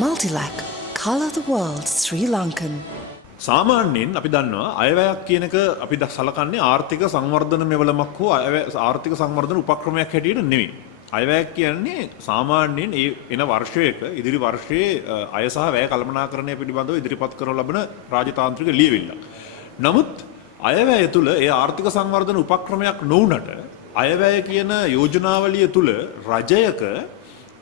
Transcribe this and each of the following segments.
Multilac. Colour the world Sri Lankan. සාමාන්‍යයෙන් අපි දන්නවා අයවැයක් කියන එක අපි සලකන්නේ ආර්ථික සංවර්ධන මෙවලමක් හෝ ආර්ථික සංවර්ධන උපක්‍රමයක් හැටියට නෙවෙයි. අයවැයක් කියන්නේ සාමාන්‍යයෙන් ඒ එන වර්ෂයක ඉදිරි වර්ෂයේ අය සහ වැය කළමනාකරණය පිළිබඳව ඉදිරිපත් කරනු ලබන රාජතාන්ත්‍රික ලියවිල්ලක්. නමුත් අයවැය තුල ඒ ආර්ථික සංවර්ධන උපක්‍රමයක් නොවුනට අයවැය කියන යෝජනාවලිය තුල රජයක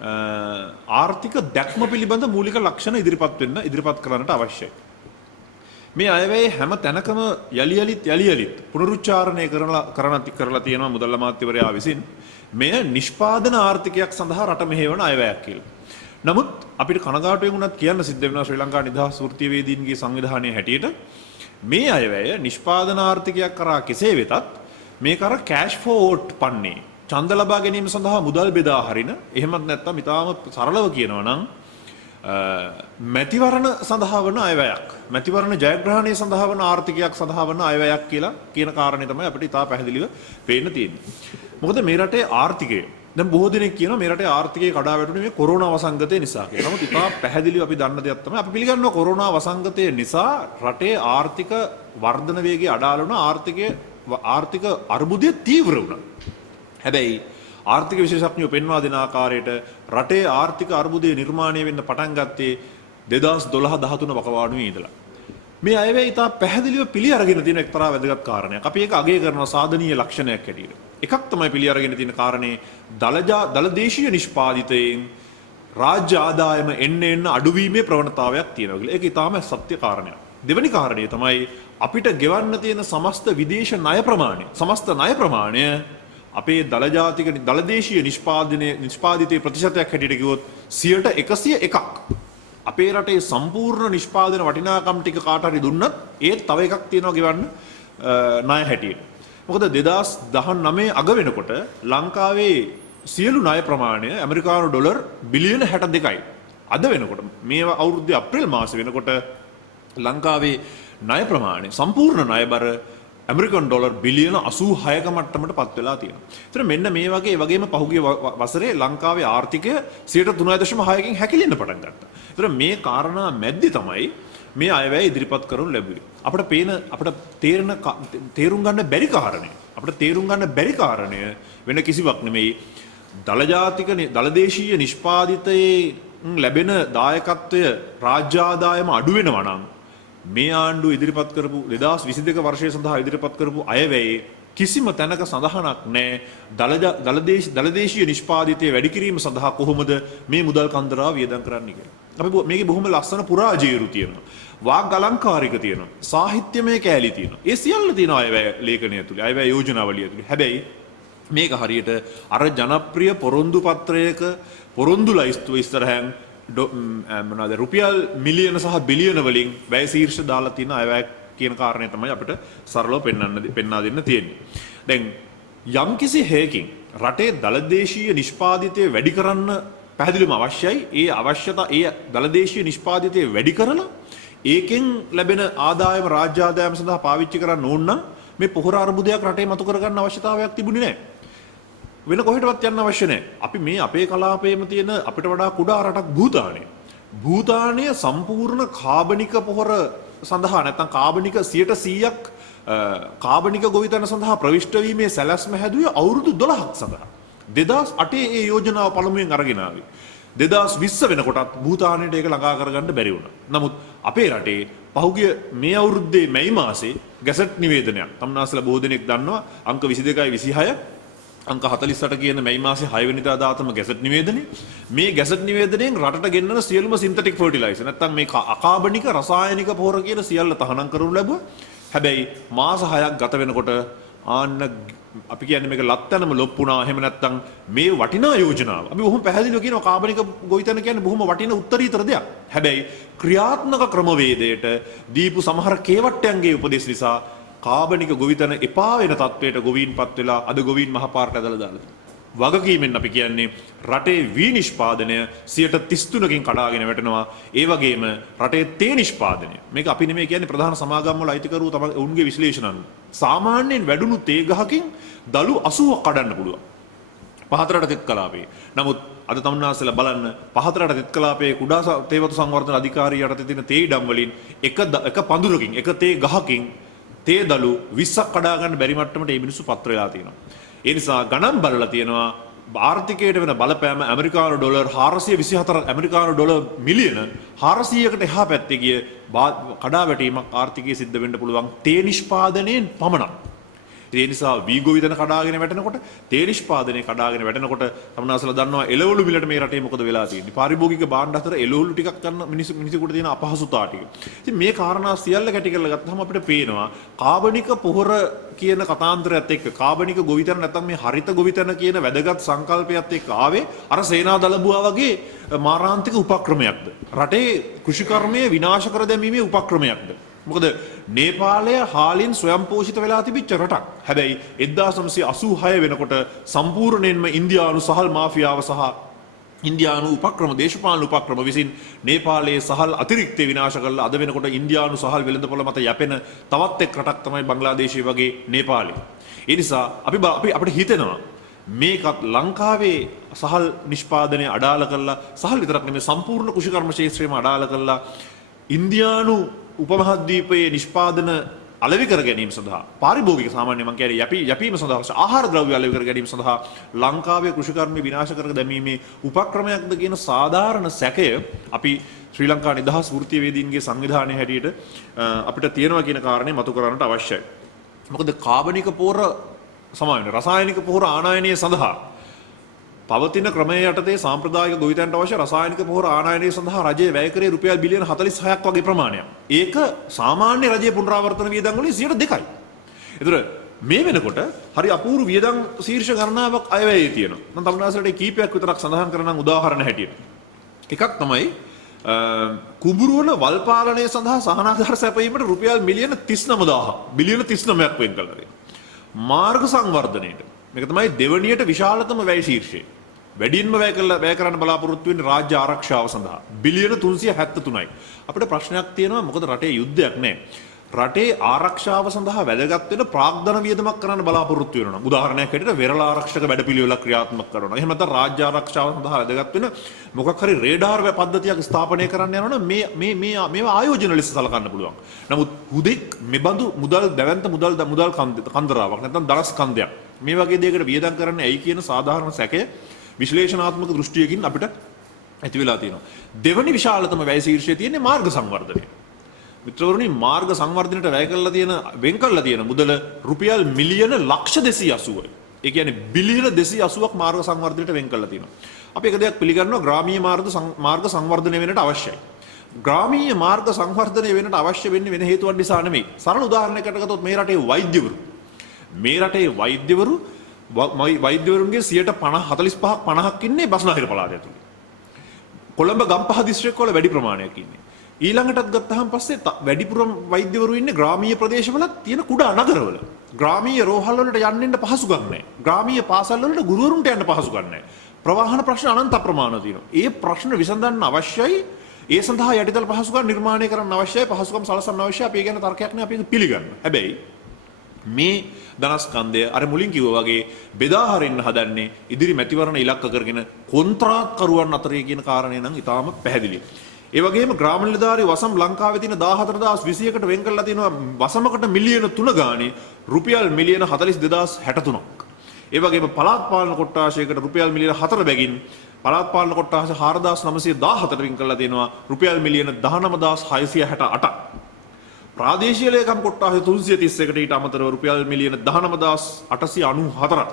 ආර්ථික දැක්ම පිළිබඳ මූලික ලක්ෂණ ඉදිරිපත් කරන්නට අවශ්‍යයි. මේ අයවැය හැම තැනකම යලි යලිත් පුනරුච්චාරණය කරලා තියෙනවා මුදල් අමාත්‍යවරයා විසින් මෙය නිෂ්පාදන ආර්ථිකයක් සඳහා රට මෙහෙවන අයවැයක් කියලා. නමුත් අපිට කනගාටුවෙන් උනත් කියන්න සිද්ධ වෙනවා ශ්‍රී ලංකා නිදහස් වෘත්තීයවේදීන්ගේ සංවිධානයේ හැටියට මේ අයවැය නිෂ්පාදන ආර්ථිකයක් කරා කෙසේ වෙතත් මේක අර කෑෂ් ෆෝවර්ඩ් පන්නේ ඡන්ද ලබා ගැනීම සඳහා මුදල් බෙදා හරින එහෙමත් නැත්නම් ඊටාම සරලව කියනවා නම් මැතිවරණ සඳහා වන අයවැයක් මැතිවරණ ජයග්‍රහණය සඳහා වන ආර්ථිකයක් සඳහා වන අයවැයක් කියලා කියන කාරණේ තමයි අපිට ඉතා පැහැදිලිව පේන්න තියෙන්නේ. මොකද මේ රටේ ආර්ථිකය දැන් බොහෝ දෙනෙක් කියනවා මේ රටේ ආර්ථිකය කඩා වැටුනේ මේ කොරෝනා වසංගතය නිසා කියලා. නමුත් ඉතා පැහැදිලිව අපි දන්න දෙයක් තමයි අපි පිළිගන්නවා කොරෝනා වසංගතය නිසා රටේ ආර්ථික වර්ධන වේගය අඩාල වුණා ආර්ථික අර්බුදය තීව්‍ර වුණා. හැබැයි ආර්ථික විශේෂඥයෝ පෙන්වා දෙන ආකාරයට රටේ ආර්ථික අර්බුදය නිර්මාණය වෙන්න පටන් ගත්තේ 2012-13 වකවානුවේ ඉඳලා. මේ අයවැය ඉතා පැහැදිලිව පිළි අරගෙන තියෙන එක්තරා වැදගත් කාරණයක්. අපි ඒක අගය කරනවා සාධනීය ලක්ෂණයක් හැටියට. එකක් තමයි පිළි අරගෙන තියෙන කාරණේ දලදේශීය නිෂ්පාදිතයෙන් රාජ්‍ය ආදායම එන්න අඩුවීමේ ප්‍රවණතාවයක් තියෙනවා කියලා. ඒක ඉතාම සත්‍ය කාරණයක්. දෙවෙනි කාරණය තමයි අපිට ගෙවන්න තියෙන සමස්ත විදේශ ණය ප්‍රමාණය අපේ දලදේශීය නිෂ්පාදිතයේ ප්‍රතිශතයක් හැටියට කිව්වොත් 101%ක්. අපේ රටේ සම්පූර්ණ නිෂ්පාදන වටිනාකම් ටික කාට හරි දුන්නත් ඒත් තව එකක් තියෙනවා ගෙවන්න ණය හැටියට. මොකද 2019 අග වෙනකොට ලංකාවේ සියලු ණය ප්‍රමාණය ඇමරිකානු ඩොලර් බිලියන 62යි. අද වෙනකොට මේ අවුරුද්දේ අප්‍රේල් මාසෙ වෙනකොට ලංකාවේ ණය ප්‍රමාණය සම්පූර්ණ ණය බර ඇමරිකන් ඩොලර් බිලියන 86ක මට්ටමට පත් වෙලා තියෙනවා. ඒතර මෙන්න මේ වගේම පහුගිය වසරේ ලංකාවේ ආර්ථිකය 3.6කින් හැකිලෙන්න පටන් ගත්තා. ඒතර මේ කාරණා මැද්දේ තමයි මේ අයවැය ඉදිරිපත් කරනු ලැබුවේ. අපිට තේරුම් ගන්න බැරි කාරණය වෙන කිසිවක් නෙමෙයි. දලදේශීය නිෂ්පාදිතයේ ලැබෙන දායකත්වය රාජ්‍ය ආදායම අඩු වෙනවා නම් මේ ආණ්ඩුව ඉදිරිපත් කරපු 2022 වර්ෂය සඳහා ඉදිරිපත් කරපු අයවැයේ කිසිම තැනක සඳහනක් නැහැ දලදේශීය නිෂ්පාදිතය වැඩි කිරීම සඳහා කොහොමද මේ මුදල් කන්දරාව වියදම් කරන්නේ කියලා. අපි මේකේ බොහොම ලස්සන පුරාජේරු තියෙනවා. වාග් අලංකාරික තියෙනවා. සාහිත්‍යමය කෑලි තියෙනවා. ඒ සියල්ල තියෙනවා අයවැය ලේඛනය තුල. අයවැය යෝජනාවලිය තුල. හැබැයි මේක හරියට අර ජනප්‍රිය පොරොන්දු පත්‍රයක පොරොන්දු ලයිස්තුව ඉස්සරහින් මොනවාද රුපියල් මිලියන සහ බිලියන වලින් වැය ශීර්ෂ දාලා තියෙන අයවැය කියන කාරණය තමයි අපිට සරලව පෙන්වා දෙන්න තියෙන්නේ. දැන් යම්කිසි හේකින් රටේ දලදේශීය නිෂ්පාදිතය වැඩි කරන්න පැහැදිලිවම අවශ්‍යයි. ඒ දලදේශීය නිෂ්පාදිතය වැඩි කරලා ඒකෙන් ලැබෙන ආදායම රාජ්‍ය ආදායම සඳහා පාවිච්චි කරන්න ඕන නම් මේ පොහොර අර්බුදයක් රටේ මතු කරගන්න අවශ්‍යතාවයක් තිබුණේ නැහැ. වෙන කොහෙටවත් යන්න අවශ්‍ය නැහැ. අපි මේ අපේ කලාපයේම තියෙන අපිට වඩා කුඩා රටක් භූතානය. භූතානය සම්පූර්ණ කාබනික පොහොර සඳහා නැත්නම් කාබනික 100%ක් කාබනික ගොවිතැන සඳහා ප්‍රවිෂ්ඨ වීමේ සැලැස්ම හැදුවේ අවුරුදු 12ක් සඳහා. 2008 ඒ යෝජනාව පළමුවෙන් අරගෙන ආවේ. 2020 වෙනකොටත් භූතානයට ඒක ළඟා කරගන්න බැරි වුණා. නමුත් අපේ රටේ පහුගිය මේ අවුරුද්දේ මැයි මාසේ ගැසට් නිවේදනයක් තම්නාසලා බොහෝ දෙනෙක් දන්නවා අංක 22යි 26 අංක 48 කියන මැයි මාසේ 6 වෙනිදා දාතම ගැසට් නිවේදනය. මේ ගැසට් නිවේදනයෙන් රටට ගෙන්නන සියලුම සින්තටික් ෆර්ටිලයිසර් නැත්නම් මේ අකාබනික රසායනික පොහොර කියන සියල්ල තහනම් කරනු ලැබුවා. හැබැයි මාස 6ක් ගත වෙනකොට ආන්න අපි කියන්නේ මේක ලත්තනම ලොප්පුණා. එහෙම නැත්නම් මේ වටිනා යෝජනාව. අපි බොහොම පැහැදිලිව කියනවා කාබනික ගොවිතැන කියන්නේ බොහොම වටිනා උත්තරීතර දෙයක්. හැබැයි ක්‍රියාත්මක ක්‍රමවේදයට දීපු සමහර කේවට්ටයන්ගේ උපදෙස් නිසා කාබනික ගොවිතැන එපා වෙන තත්වයට ගොවීන්පත් වෙලා අද ගොවීන් මහපාරට ඇදලා දාලා තියෙනවා. වගකීමෙන් අපි කියන්නේ රටේ විනිෂ්පාදනය 33කින් කඩාගෙන වැටෙනවා. ඒ වගේම රටේ තේ නිෂ්පාදනය. මේක අපි නෙමෙයි කියන්නේ ප්‍රධාන සමාගම් වල අයිතිකරුවෝ තමයි උන්ගේ විශ්ලේෂණ අනුව. සාමාන්‍යයෙන් වැඩුණු තේ ගහකින් දළු 80ක් කඩන්න පුළුවන්. පහතරට තෙත් කලාපේ. නමුත් අද තමුන්නාසලා බලන්න පහතරට තෙත් කලාපේ කුඩා තේවතු සංවර්ධන අධිකාරිය යටතේ තියෙන තේ ඉඩම් වලින් එක පඳුරකින් එක තේ ගහකින් තේ දළු 20ක් කඩා ගන්න බැරි මට්ටමට මේ මිනිස්සු පත් වෙලා තියෙනවා. ඒ නිසා ගණන් බලලා තියෙනවා ආර්ථිකයට වෙන බලපෑම ඇමරිකානු ඩොලර් 424 ඇමරිකානු ඩොලර් මිලියන 400කට එහා පැත්තේ ගිය කඩාවැටීමක් ආර්ථිකයේ සිද්ධ වෙන්න පුළුවන් තේ නිෂ්පාදනයෙන් පමණක්. ඒ නිසා වී ගොවිතැන කඩාගෙන වැටෙනකොට තේ නිෂ්පාදනය කඩාගෙන වැටෙනකොට තමනාසලා දන්නවා එළවලු මිලට මේ රටේ මොකද වෙලා තියෙන්නේ. පාරිභෝගික භාණ්ඩ අතර එළවලු ටිකක් ගන්න මිනිසෙකුට තියෙන අපහසුතාව ටික. ඉතින් මේ කාරණා සියල්ල කැටි කරලා ගත්තහම අපිට පේනවා කාබනික පොහොර කියන කතාන්තරයත් එක්ක කාබනික ගොවිතැන නැත්නම් මේ හරිත ගොවිතැන කියන වැදගත් සංකල්පයත් එක්ක ආවේ අර සේනා දලබුවා වගේ මාරාන්තික උපක්‍රමයක්ද. රටේ කෘෂිකර්මය විනාශ කර දැමීමේ උපක්‍රමයක්ද. මොකද නේපාලය හාලින් ස්වයංපෝෂිත වෙලා තිබිච්ච රටක්. හැබැයි 1986 වෙනකොට සම්පූර්ණයෙන්ම ඉන්දියානු සහල් මාෆියාව සහ ඉන්දියානු උපක්‍රම දේශපාලන උපක්‍රම විසින් නේපාලයේ සහල් අතිරික්තය විනාශ කරලා අද වෙනකොට ඉන්දියානු සහල් වෙළඳපොළ මත යැපෙන තවත් එක් රටක් තමයි බංග්ලාදේශය වගේ නේපාලය. ඒ නිසා අපිට හිතෙනවා මේකත් ලංකාවේ සහල් නිෂ්පාදනය අඩාල කරලා සහල් විතරක් නෙමෙයි සම්පූර්ණ කෘෂිකර්ම ක්ෂේත්‍රයම අඩාල කරලා ඉන්දියානු උපමහද්වීපයේ නිෂ්පාදන අලෙවි කර ගැනීම සඳහා පාරිභෝගික සාමාන්‍ය මම කියන්නේ යැපීම සඳහා ආහාර ද්‍රව්‍ය අලෙවි කර ගැනීම සඳහා ලංකාවේ කෘෂිකර්ම විනාශ කර දැමීමේ උපක්‍රමයක්ද කියන සාධාරණ සැකය අපි ශ්‍රී ලංකා නිදහස් වෘත්තීය වේදීන්ගේ සංවිධානයේ හැටියට අපිට තියෙනවා කියන කාරණේ මතු කරන්නට අවශ්‍යයි. මොකද කාබනික පොහොර සමාන රසායනික පොහොර ආනයනය සඳහා පවතින ක්‍රමයේ යටතේ සාම්ප්‍රදායික ගොවිතැනට අවශ්‍ය රසායනික පොහොර ආනයනය සඳහා රජය වැය කරේ රුපියල් බිලියන 46ක් වගේ ප්‍රමාණයක්. ඒක සාමාන්‍ය රජයේ පුනරාවර්තන වියදම් වලින් 2%යි. ඒතර මේ වෙනකොට හරි අපූර්ව වියදම් ශීර්ෂ ගණනාවක් අයවැයේ තියෙනවා. මම තමුන්නාසලට කීපයක් විතරක් සඳහන් කරනම් උදාහරණ හැටියට. එකක් තමයි කුඹුරු වල වල් පාලනය සඳහා සහනාධාර සැපයීමට රුපියල් මිලියන 39000 බිලියන 39ක් වෙන් කළා තියෙනවා. මාර්ග සංවර්ධනයේට මේක තමයි දෙවණියට විශාලතම වැය ශීර්ෂය. වැඩියෙන්ම වැය කරන්න බලාපොරොත්තු වෙන්නේ රාජ්‍ය ආරක්ෂාව සඳහා බිලියන 373යි. අපිට ප්‍රශ්නයක් තියෙනවා මොකද රටේ යුද්ධයක් නැහැ. රටේ ආරක්ෂාව සඳහා වැදගත් වෙන ප්‍රාග්ධන වියදමක් කරන්න බලාපොරොත්තු වෙනවා. උදාහරණයක් හැටියට වෙරළ ආරක්ෂක වැඩපිළිවෙලක් ක්‍රියාත්මක කරනවා. එහෙම නැත්නම් රාජ්‍ය ආරක්ෂාව සඳහා වැදගත් වෙන මොකක් හරි රේඩාර් පද්ධතියක් ස්ථාපනය කරන්න යනවනම් මේවා ආයෝජන ලෙස සලකන්න පුළුවන්. නමුත් හුදෙක් මෙබඳු මුදල් කන්දරාවක් නැත්නම් දරස් කන්දයක් මේ වගේ දෙයකට වියදම් කරන්න ඇයි කියන සාධාරණ සැකය විශ්ලේෂණාත්මක දෘෂ්ටියකින් අපිට ඇති වෙලා තියෙනවා. දෙවනි විශාලතම වැය ශීර්ෂයේ තියෙන්නේ මාර්ග සංවර්ධනය. මිත්‍රවරුනි මාර්ග සංවර්ධනයට වෙන් කරලා තියෙන මුදල රුපියල් මිලියන ලක්ෂ 280යි. ඒ කියන්නේ බිලියන 280ක් මාර්ග සංවර්ධනයට වෙන් කරලා තියෙනවා. අපි එක දෙයක් පිළිගන්නවා ග්‍රාමීය මාර්ග සංවර්ධනය වෙන්නට අවශ්‍යයි. ග්‍රාමීය මාර්ග සංවර්ධනය වෙන්නට අවශ්‍ය වෙන්නේ වෙන හේතුවක් නිසා නෙමෙයි. සරල උදාහරණයකට ගත්තොත් මේ රටේ වෛද්‍යවරුන්ගේ 45ක් 50ක් ඉන්නේ බස්නාහිර පළාත ඇතුළේ. කොළඹ ගම්පහ දිස්ත්‍රික්කවල වැඩි ප්‍රමාණයක් ඉන්නේ. ඊළඟටත් ගත්තාම පස්සේ වැඩිපුරම වෛද්‍යවරු ඉන්නේ ග්‍රාමීය ප්‍රදේශවල තියෙන කුඩා නගරවල. ග්‍රාමීය රෝහල් වලට යන්න පහසුකම් නැහැ. ග්‍රාමීය පාසල් වලට ගුරුවරුන්ට යන්න පහසුකම් නැහැ. ප්‍රවාහන ප්‍රශ්න අනන්ත ප්‍රමාණ තියෙනවා. ඒ ප්‍රශ්න විසඳන්න අවශ්‍යයි. ඒ සඳහා යටිතල පහසුකම් නිර්මාණය කරන්න අවශ්‍යයි. පහසුකම් සලසන්න අවශ්‍යයි. අපි ඒ ගැන තර්කයක් නෑ අපි ඒක පිළිගන්නවා. හැබැයි මේ ධනස්කන්ධය අර මුලින් කිව්වා වගේ බෙදා හරින්න හදන්නේ ඉදිරි මැතිවරණ ඉලක්ක කරගෙන කොන්ත්‍රාත්කරුවන් අතරේ කියන කාරණේ නම් ඉතාම පැහැදිලියි. ඒ වගේම ග්‍රාම නිලධාරී වසම් ලංකාවේ තියෙන 14021කට වෙන් කරලා තියෙනවා වසමකට මිලියන 3 ගානේ රුපියල් මිලියන 42063ක්. ඒ වගේම පළාත් පාලන කොට්ටාශයකට රුපියල් මිලියන 4 බැගින් පළාත් පාලන කොට්ටාශ 4917ට වෙන් කරලා තියෙනවා රුපියල් මිලියන 19668ක්. ප්‍රාදේශීය ලේකම් කොට්ටාශ 331කට ඊට අමතරව රුපියල් මිලියන 19894ක්.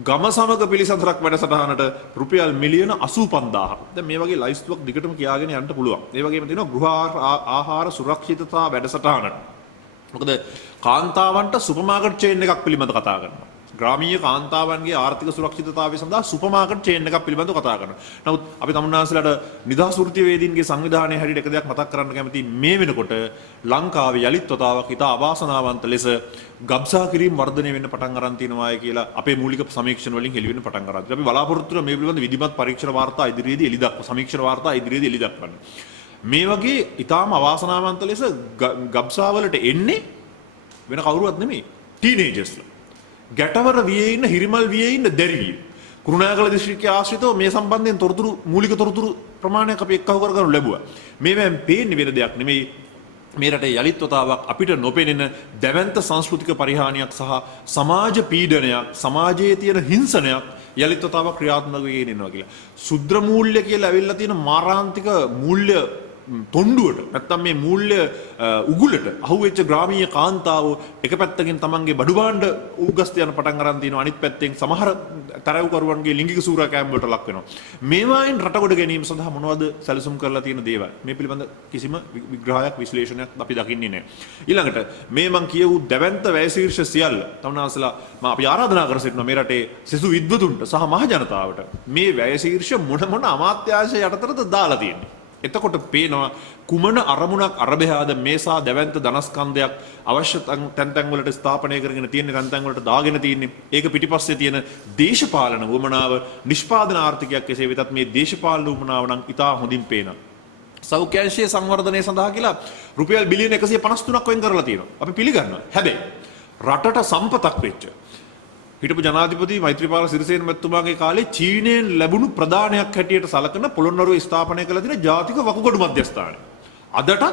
ගම සමග පිළිසඳරක් වැඩසටහනට රුපියල් මිලියන 85000ක්. දැන් මේ වගේ ලයිස්තුවක් දිගටම කියාගෙන යන්න පුළුවන්. ඒ වගේම තියෙනවා ගෘහ ආහාර සුරක්ෂිතතා වැඩසටහනට. මොකද කාන්තාවන්ට සුපර් මාකට් චේන් එකක් පිළිබඳව කතා කරනවා. ග්‍රාමීය කාන්තාවන්ගේ ආර්ථික සුරක්ෂිතතාවය සඳහා සුපර් මාකට් චේන් එකක් පිළිබඳව කතා කරනවා. නමුත් අපි තමුන්නාන්සලාට නිදහස් වෘත්තීය වේදීන්ගේ සංවිධානයේ හැටියට එක දෙයක් මතක් කරන්න කැමතියි. මේ වෙනකොට ලංකාවේ යලිත් වතාවක් ඉතා අවාසනාවන්ත ලෙස ගබ්සා කිරීම වර්ධනය වෙන්න පටන් අරන් තියෙනවායි කියලා අපේ මූලික සමීක්ෂණ වලින් හෙළි වෙන්න පටන් අරන්. අපි බලාපොරොත්තු වෙන මේ පිළිබඳ විධිමත් පරීක්ෂණ වාර්තා ඉදිරියේදී එළි දක්වන සමීක්ෂණ වාර්තා ඉදිරියේදී එළි දක්වන්න. මේ වගේ ඉතාම අවාසනාවන්ත ලෙස ගබ්සා වලට එන්නේ වෙන කවුරුවත් නෙමෙයි ටීනේජර්ස්ලා. ගැටවර වියේ ඉන්න හිරිමල් වියේ ඉන්න දැරිවිය. කුරුණෑගල දිස්ත්‍රික්කයේ ආශ්‍රිතව මේ සම්බන්ධයෙන් තොරතුරු මූලික තොරතුරු ප්‍රමාණයක් අපි එක්කව කරගන්න ලැබුවා. මේවෙන් පේන්නේ වෙන දෙයක් නෙමෙයි. මේ රටේ යලිත් වතාවක් අපිට නොපෙනෙන දැවැන්ත සංස්කෘතික පරිහානියක් සහ සමාජ පීඩනයක්, සමාජයේ තියෙන හිංසනයක් යලිත් වතාවක් ක්‍රියාත්මක වෙගෙන ඉන්නවා කියලා. ශුද්‍ර මූල්‍ය කියලා ඇවිල්ලා තියෙන මාරාන්තික මූල්‍ය තොණ්ඩුවට නැත්තම් මේ මූල්‍ය උගුලට අහුවෙච්ච ග්‍රාමීය කාන්තාවෝ එක පැත්තකින් තමන්ගේ බඩු භාණ්ඩ උගස්ත යන පටන් අරන් තිනවා, අනිත් පැත්තෙන් සමහර තරවකරුවන්ගේ ලිංගික සූරකෑම් වලට ලක් වෙනවා. මේවායින් රටගොඩ ගැනීම සඳහා මොනවද සැලසුම් කරලා තියෙන දේවල් මේ පිළිබඳ කිසිම විග්‍රහයක් විශ්ලේෂණයක් අපි දකින්නේ නැහැ. ඊළඟට මේ මං කියවූ දැවැන්ත වැය ශීර්ෂ සියල්ල තමුන්නාසලා අපි ආරාධනා කර සිටිනවා මේ රටේ සිසු විද්වතුන්ට සහ මහ ජනතාවට මේ වැය ශීර්ෂ මොන අමාත්‍යාංශ යටතටද දාලා තියෙන්නේ. එතකොට පේනවා කුමන අරමුණක් අරබයාද මේසා දැවැන්ත ධනස්කන්ධයක් අවශ්‍ය තැන් වලට ස්ථාපනය කරගෙන තියෙන තැන් වලට දාගෙන තියෙන්නේ. ඒක පිටිපස්සේ තියෙන දේශපාලන වමනාව නිෂ්පාදන ආර්ථිකයක් කෙසේ වෙතත් මේ දේශපාලන වමනාව නම් ඉතා හොඳින් පේනවා. සෞඛ්‍යාංශයේ සංවර්ධනය සඳහා කියලා රුපියල් බිලියන 153ක් වෙන් කරලා තියෙනවා. අපි පිළිගන්නවා. හැබැයි රටට සම්පතක් වෙච්ච හිටපු ජනාධිපති මෛත්‍රීපාල සිරිසේන මැතිතුමාගේ කාලේ චීනයෙන් ලැබුණු ප්‍රදානයක් හැටියට සලකන පොළොන්නරුවේ ස්ථාපනය කළ තියෙන ජාතික වකුගඩු මධ්‍යස්ථානය. අදටත්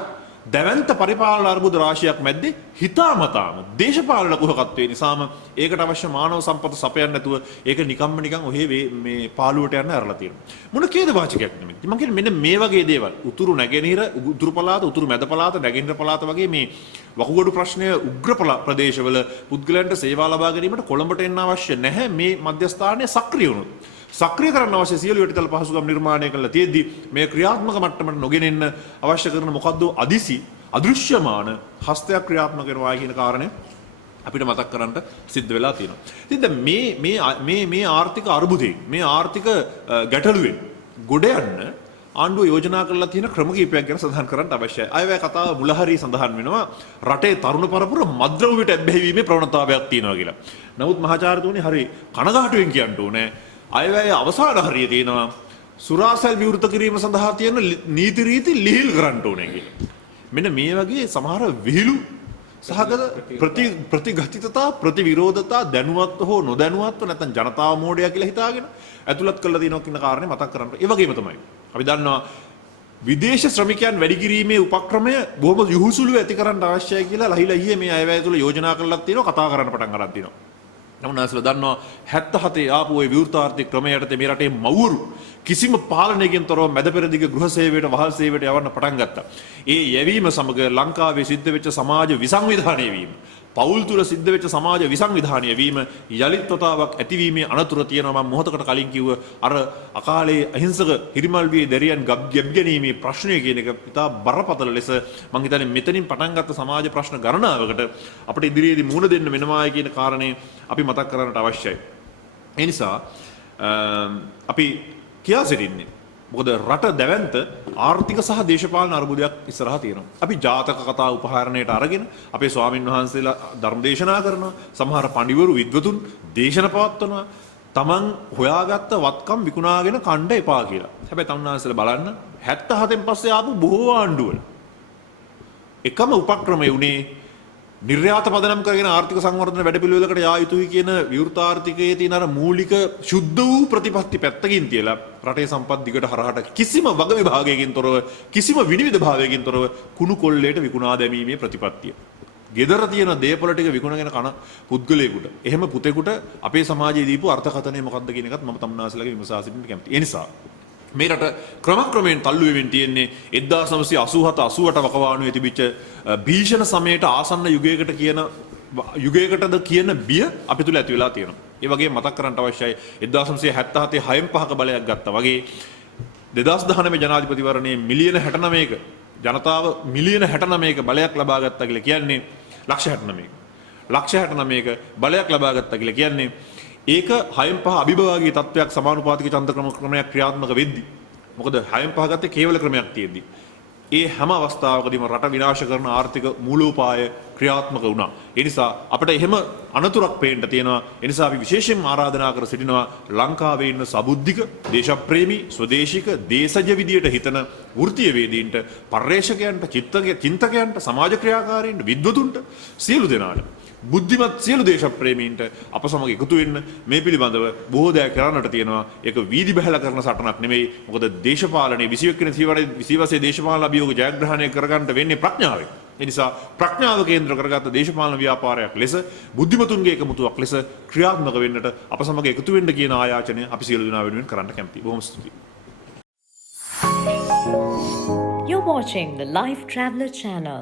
දැවැන්ත පරිපාලන අර්බුද රාශියක් මැද්දේ හිතාමතාම දේශපාලන කුහකත්වයේ නිසාම ඒකට අවශ්‍ය මානව සම්පත සපයන්න නැතුව ඒක නිකම්ම නිකන් ඔහේ මේ පාළුවට යන්න ඇරලා තියෙනවා. මොන කේද වාචකයක් නෙමෙයි. මම කියන්නේ මෙන්න මේ වගේ දේවල් උතුරු නැගෙනහිර උතුරු පළාත උතුරු මැද පළාත නැගෙනහිර පළාත වගේ මේ වකුගඩු ප්‍රශ්නය උග්‍ර ප්‍රදේශවල පුද්ගලයන්ට සේවා ලබා ගැනීමට කොළඹට එන්න අවශ්‍ය නැහැ මේ මධ්‍යස්ථානය සක්‍රිය වුණොත්. සක්‍රිය කරන්න අවශ්‍ය සියලු යටිතල පහසුකම් නිර්මාණය කළා තියෙද්දි මේ ක්‍රියාත්මක මට්ටමට නොගෙනෙන්න අවශ්‍ය කරන මොකද්ද අදිසි අදෘශ්‍යමාන හස්තයක් ක්‍රියාත්මක කරනවා කියන කාරණය අපිට මතක් කරන්න සිද්ධ වෙලා තියෙනවා. ඉතින් දැන් මේ ආර්ථික අර්බුදයෙන් මේ ආර්ථික ගැටලුවෙන් ගොඩ යන්න ආණ්ඩුව යෝජනා කරලා තියෙන ක්‍රම කීපයක් ගැන සඳහන් කරන්න අවශ්‍යයි. අයවැය කතාව මුලහරිය සඳහන් වෙනවා රටේ තරුණ පරපුර මත්ද්‍රව්‍යයට ඇබ්බැහිවීමේ ප්‍රවණතාවයක් තියෙනවා කියලා. නමුත් මහාචාර්යතුමනි හරි කනගාටුවෙන් කියන්න ඕනේ අයවැය අවසාන හරිය තියෙනවා සුරාසල් විවෘත කිරීම සඳහා තියෙන නීති රීති ලිහිල් කරන්න ඕනේ කියලා. මෙන්න මේ වගේ සමහර විහිළු සහගත ප්‍රතිගතිතතා ප්‍රතිවිරෝධතා දැනුවත්ව හෝ නොදැනුවත්ව නැත්නම් ජනතාව මෝඩයා කියලා හිතාගෙන ඇතුළත් කරලා දිනනවා කියන කාරණේ මතක් කරගන්න. ඒ වගේම තමයි අපි දන්නවා විදේශ ශ්‍රමිකයන් වැඩි කිරීමේ උපක්‍රමය බොහොම යහුසුළු ඇති කරන්න අවශ්‍යයි කියලා ලහිලා ඊයේ මේ අයවැය තුළ යෝජනා කරලා තියෙනවා කතා කරන්න පටන් ගන්න තියෙනවා. නමුත් අසල දන්නවා 77 ආපු ওই විවෘතාර්ථික ක්‍රමයට මේ රටේ මවුරු කිසිම පාලනයකින් තොරව මැද පෙරදිග ගෘහ සේවයට වහල් සේවයට යවන්න පටන් ගත්තා. ඒ යැවීම සමග ලංකාවේ සිද්ධ වෙච්ච සමාජ විසංවිධානය වීම, පෞල් තුල සිද්ධ වෙච්ච සමාජ විසංවිධානය වීම යලිත් වතාවක් ඇතිවීමේ අනතුර තියෙනවා. මම මොහොතකට කලින් කිව්ව අර අකාලේ අහිංසක හිරිමල් වියේ දැරියන් ගැබ් ගැනීමේ ප්‍රශ්නය කියන එක ඉතා බරපතල ලෙස මම හිතන්නේ මෙතනින් පටන් ගත්ත සමාජ ප්‍රශ්න ගණනාවකට අපිට ඉදිරියේදී මුහුණ දෙන්න වෙනවායි කියන කාරණේ අපි මතක් කරගන්නට අවශ්‍යයි. ඒ නිසා අපි කියා සිටින්නේ මොකද රට දැවැන්ත ආර්ථික සහ දේශපාලන අර්බුදයක් ඉස්සරහා තියෙනවා. අපි ජාතක කතා උපහාරණයට අරගෙන අපේ ස්වාමින් වහන්සේලා ධර්ම දේශනා කරනවා. සමහර පඬිවරු විද්වතුන් දේශන පවත්වනවා. Taman හොයාගත්ත වත්කම් විකුණාගෙන කණ්ඩ එපා කියලා. හැබැයි තමුන්වහන්සේලා බලන්න 77න් පස්සේ ආපු බොහෝ ආණ්ඩුවල එකම උපක්‍රමය උනේ නිර්යාත පදනම් කරගෙන ආර්ථික සංවර්ධන වැඩපිළිවෙලකට යා යුතුයි කියන විවෘතාර්ථිකයේ තියෙන අර මූලික සුද්ධ වූ ප්‍රතිපත්ති පැත්තකින් තියලා රටේ සම්පත් දිගට හරහට කිසිම වග විභාගයකින් තොරව කිසිම විනිවිද භාවයකින් තොරව කුණු කොල්ලේට විකුණා දැමීමේ ප්‍රතිපත්තිය. gedara තියෙන දේපල ටික විකුණගෙන කන පුද්ගලයෙකුට එහෙම පුතෙකුට අපේ සමාජයේ දීපු අර්ථකථනය මොකක්ද කියන එකත් මම තමුන්නාසලගේ විමසා සිටින්න කැමතියි. ඒ නිසා මේ රට ක්‍රමක්‍රමයෙන් තල්ලු වෙමින් තියෙන්නේ 1987 88 වකවානුවේ තිබිච්ච භීෂණ සමයට ආසන්න යුගයකටද කියන බිය අපි තුල ඇති වෙලා තියෙනවා. ඒ වගේම මතක් කරගන්න අවශ්‍යයි 1977 6න් 5ක බලයක් ගත්තා වගේ 2019 ජනාධිපතිවරණයේ මිලියන 69ක ජනතාව මිලියන 69ක බලයක් ලබා ගත්තා කියලා කියන්නේ ලක්ෂ 69ක. ලක්ෂ 69ක බලයක් ලබා ගත්තා කියලා කියන්නේ ඒක 6න් 5 අභිභාගී තත්වයක් සමානුපාතික ඡන්ද ක්‍රමයක් ක්‍රියාත්මක වෙද්දී මොකද 6න් 5 ගත්තේ කේවල ක්‍රමයක් තියෙද්දී ඒ හැම අවස්ථාවකදීම රට විනාශ කරන ආර්ථික මූලෝපාය ක්‍රියාත්මක වුණා. ඒ නිසා අපිට එහෙම අනතුරක් පේන්න තියෙනවා. ඒ නිසා අපි විශේෂයෙන්ම ආරාධනා කර සිටිනවා ලංකාවේ ඉන්න සබුද්ධික, දේශප්‍රේමී, ස්වදේශික, දේශජ විදියට හිතන වෘත්තීය වේදීන්ට, පර්යේෂකයන්ට, චින්තකයන්ට, සමාජ ක්‍රියාකාරීන්ට, විද්වතුන්ට සියලු දෙනාට බුද්ධිමත් සියලු දේශප්‍රේමීන්ට අප සමග එකතු වෙන්න මේ පිළිබඳව බොහෝ දෑ කරන්නට තියෙනවා. ඒක වීදි බහැලා කරන සටනක් නෙමෙයි. මොකද දේශපාලනයේ 21 වෙනි සියවසේ දේශපාලන අභියෝග ජයග්‍රහණය කරගන්න වෙන්නේ ප්‍රඥාවෙන්. ඒ නිසා ප්‍රඥාව කේන්ද්‍ර කරගත්ත දේශපාලන ව්‍යාපාරයක් ලෙස බුද්ධිමතුන්ගේ එකමුතුවක් ලෙස ක්‍රියාත්මක වෙන්නට අප සමග එකතු වෙන්න කියන ආයාචනය අපි සියලු දෙනා වෙනුවෙන් කරන්න කැමතියි. බොහොම ස්තුතියි. You're watching the Life Traveller channel.